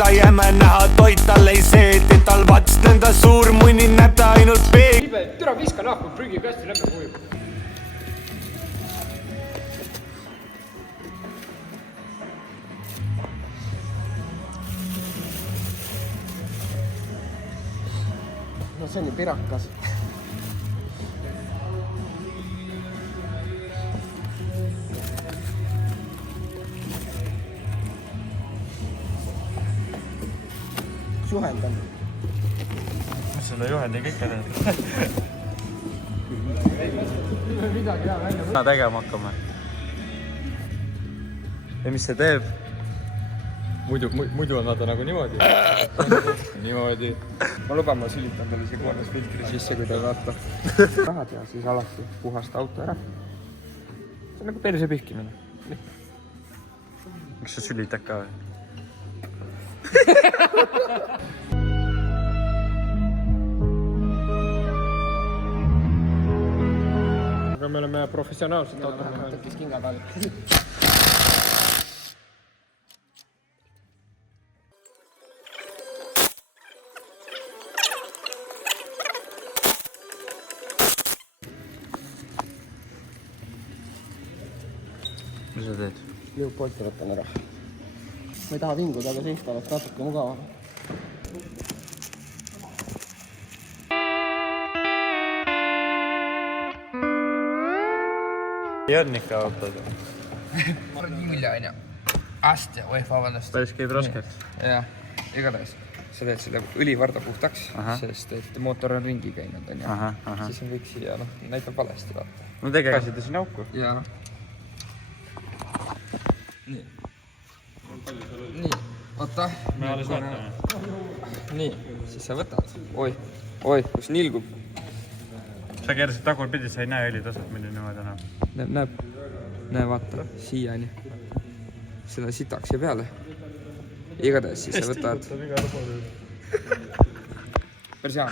nõnda jäme näha, toit tal ei seeti, tal vats nõnda suur munni, näeb ta ainult peeg. Türa viska nahku prügikasti läbi kujub. No see on ju pirakas. Kus juhend on? Mis selle juhendi kõik on? Midagi hea välja. Mida tegema hakkame? Ja mis see teeb? Muidu on vaata nagu niimoodi. Niimoodi. Ma luban, ma sülitan talle see koornes filtri sisse, kui ta ei vaata. Tahad ja siis alati puhasta auto ära. See on nagu perse pihkimine. Miks sa sülitad ka? Aga me oleme professionaalsed automehed. Tõkkis kinga peal. Mis sa teed? Jõupolti võtan ära. Ma ei taha vinguda, aga seista oleks natuke mugavam. Ei on ikka autod. Ma olen Julia, on ju. Hästi, vabandust. Päris käib raskelt. Jah, igatahes. Sa teed selle õlivarda puhtaks, sest et mootor on ringi käinud, on ju. Siis on kõik siia, näitab valesti, vaata. No tegelikult käisid siin auku. Jaa. Nii. Nii, oota. Me alles vaatame. Nii, siis sa võtad. Oi, kus nilgub. Sa keerasid tagurpidi, sa ei näe õlitasud muidu niimoodi enam. Näe, vaata, siiani. Seda sitaks ja peale. Igatahes siis sa võtad. Päris hea.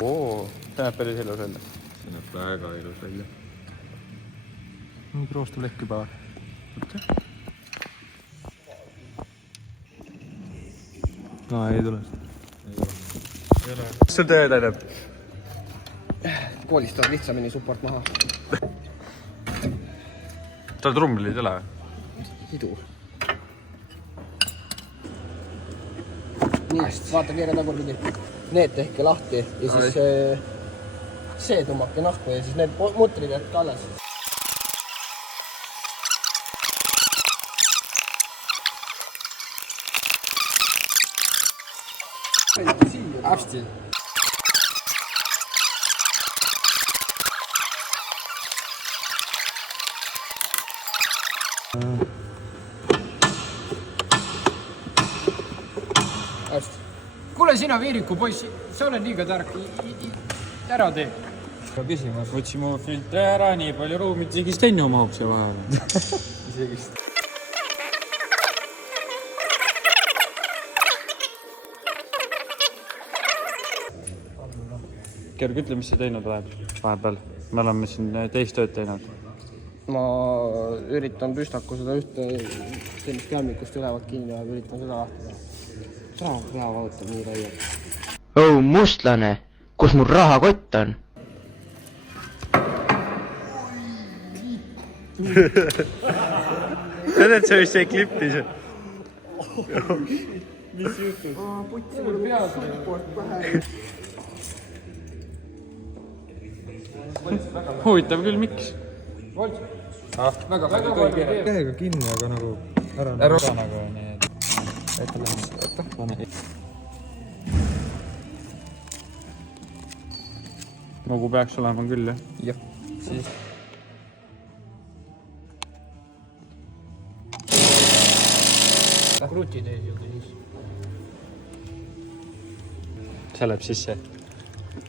See näeb päris ilus välja. See näeb väga ilus välja. Nii proostab lekk juba. No ei tule. Mis sul töö täidab? Koolist tuleb lihtsamini support maha. Tal trummlid ei ole? Hidu. Nii, vaata keera tagurpidi. Need tehke lahti ja siis see tõmmake nahku ja siis need mutrid jätke alles. Hästi. Kuule sina Viiriku poiss, sa oled liiga tark. Ära tee. Küsimus. Võtsin mu filtri ära, nii palju ruumi, isegi Stenno mahub siia vahele. Isegi Kerg, ütle, mis sa teinud oled vahepeal? Me oleme siin teist tööd teinud. Ma üritan püstaku seda ühte sellist kämmikust ülevat kinni ja üritan seda lahti teha. Täna pea valutab nii täielt. Oh, mustlane, kus mul rahakott on? Tead, et see vist jäi klippis. Mis juhtus? Putsi mul peas. Huvitav küll, miks? väga palju käega kinni, aga nagu ära Nagu nii, nagu peaks olema küll, jah? jah, siis Kruti teed ju siis. See läheb sisse.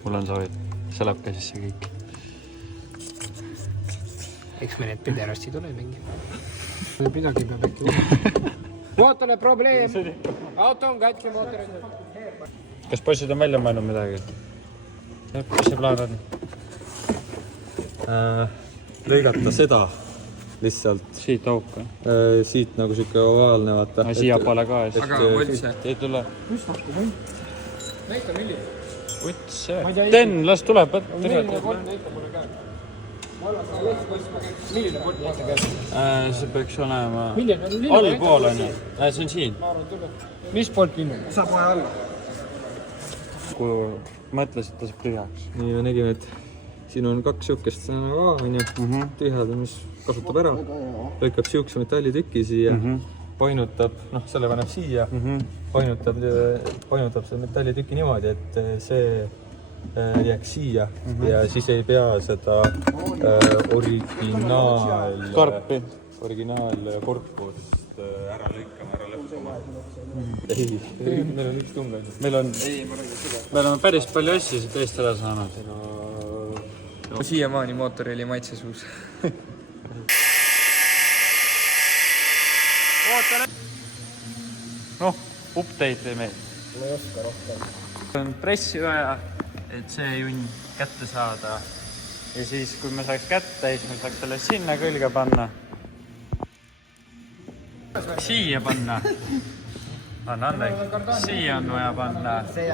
Mul on soovid. See läheb ka sisse kõik. Eks me need pederastid ole mingi. Midagi peab äkki. Mootori probleem. Auto on katki mootori. Kas poisid on välja mõelnud midagi? Mis see plaan on? lõigata seda lihtsalt. Siit auk või? Siit nagu siuke ovaalne, vaata. Siia pole ka. Aga üldse. Ei tule. näita milline. Uts, Sten, las tuleb. Milline kord näita mulle käe. Milline kord näita käe. See peaks olema Milline? allpool on ju. See on siin. Mis poolt milline? Sa poe alla. Kui mõtlesid, ta saab tühjaks. nii me nägime, et siin on 2 siukest nagu on ju, tühjad, mis kasutab ära, lõikab siukse metallitüki siia, painutab, noh, selle paneb siia, painutab selle metallitüki niimoodi, et see jääks siia ja siis ei pea seda originaalkorpust ära lõikama, ära lõppama. Ei, meil on üks tung ainult. Me oleme päris palju asju siit eest ära saanud. Siiamaani mootor oli maitse suus. Noh, update meil. Ma ei oska rohkem. On pressi vaja, et see junn kätte saada. Ja siis, kui me saaks kätte, siis me saaks selle sinna külge panna. Siia panna. Anna andeks. Siia on vaja panna. See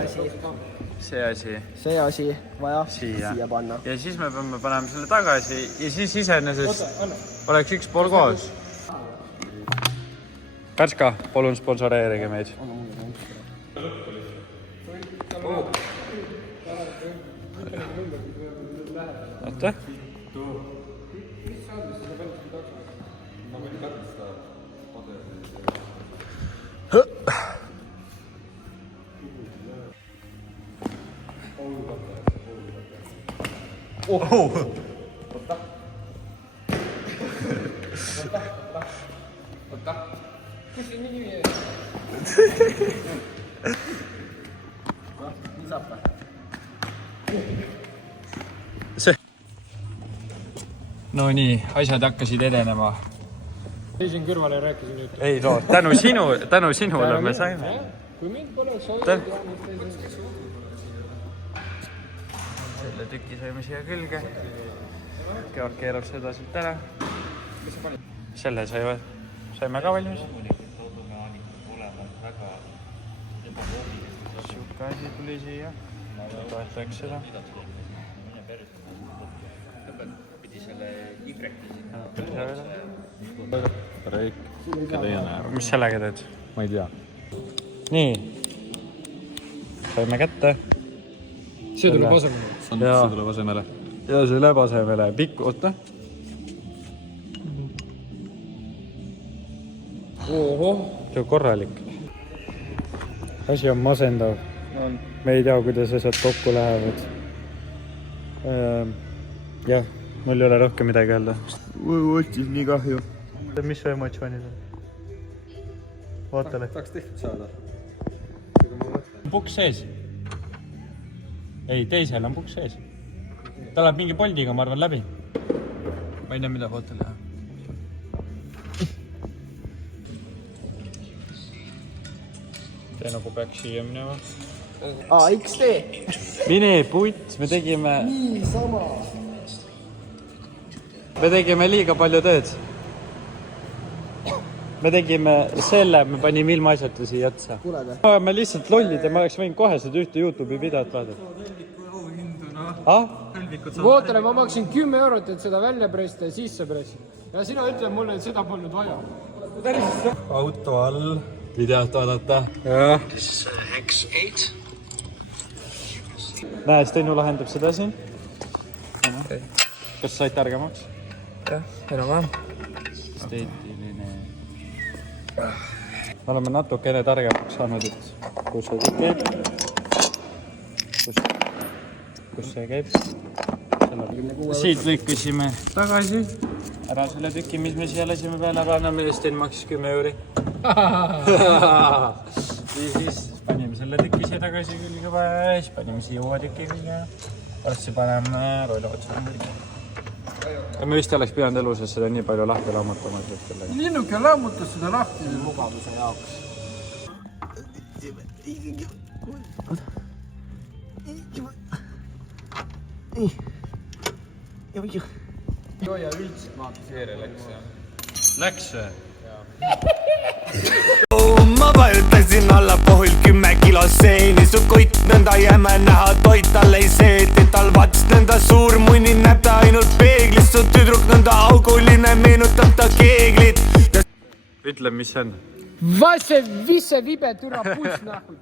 asi vaja siia panna. Ja siis me peame panema selle tagasi ja siis iseenesest oleks üks pool koos. Pärska, palun sponsoreerige meid. Oota. No nii, asjad hakkasid edenema. Seisin kõrvale ja rääkisin nüüd. Ei no, tänu sinule me saime. Kui mind poleks hoidnud, Selle tüki saime siia külge. Georg keerab seda siit ära. Selle saime ka valmis. Siuke asi tuli siia. Toetaks seda. Mis sellega teed? Ma ei tea. Nii. Saime kätte. see tuleb asemele. See tuleb asemele. Ja see läheb asemele. Pikk, oota. Ohoh. See on korralik. Asi on masendav. Me ei tea, kuidas asjad kokku lähevad. Jah, mul ei ole rohkem midagi öelda. Mul võttis nii kahju. Mis su emotsioonid on? Vaatale. Tahaks tehtud saada. Puks sees. Ei, teisel on puks sees. Ta läheb mingi poldiga, ma arvan, läbi. Ma ei tea, mida footol teha. See nagu peaks siia minema. XD. Mine putt, me tegime... Niisama. Me tegime liiga palju tööd. Me tegime selle, me panime ilma asjata siia otsa. Me lihtsalt lollid ja ma oleks võinud kohe seda ühte YouTube'i videot vaadata. Vootele ma maksin 10 eurot, et seda välja pressida ja sisse pressida. Ja sina ütled mulle, et seda polnud vaja. Auto all. Videot vaadata. Jah. Näe, Stenu lahendab seda siin. Kas said targemaks? Jah, enam-vähem. Steetiline. Me oleme natukene targemaks saanud, et kus see käib. Kus see käib. Siit lõikasime tagasi. Ära selle tüki, mis me siia lasime peale panna, millest Sten maksis 10 euri. Ja siis panime selle tüki siia tagasi külge ja siis panime siia uue tüki külge. Varsti paneme rolli otsa. Ja me vist oleks pidanud eluses seda nii palju lahti lammutama. Linnuke lammutas seda lahti mugavuse jaoks. Läks või? Ma vajutasin alla pohvil 10 kilo seeni, su kott nõnda jäme näha, toit tal ei seeti, tal vats nõnda suur munni, näeb ta ainult peeglis, su tüdruk nõnda auguline, meenutab ta keeglit. Ütle, mis see on? Vaese visse vibe türa puss nahku.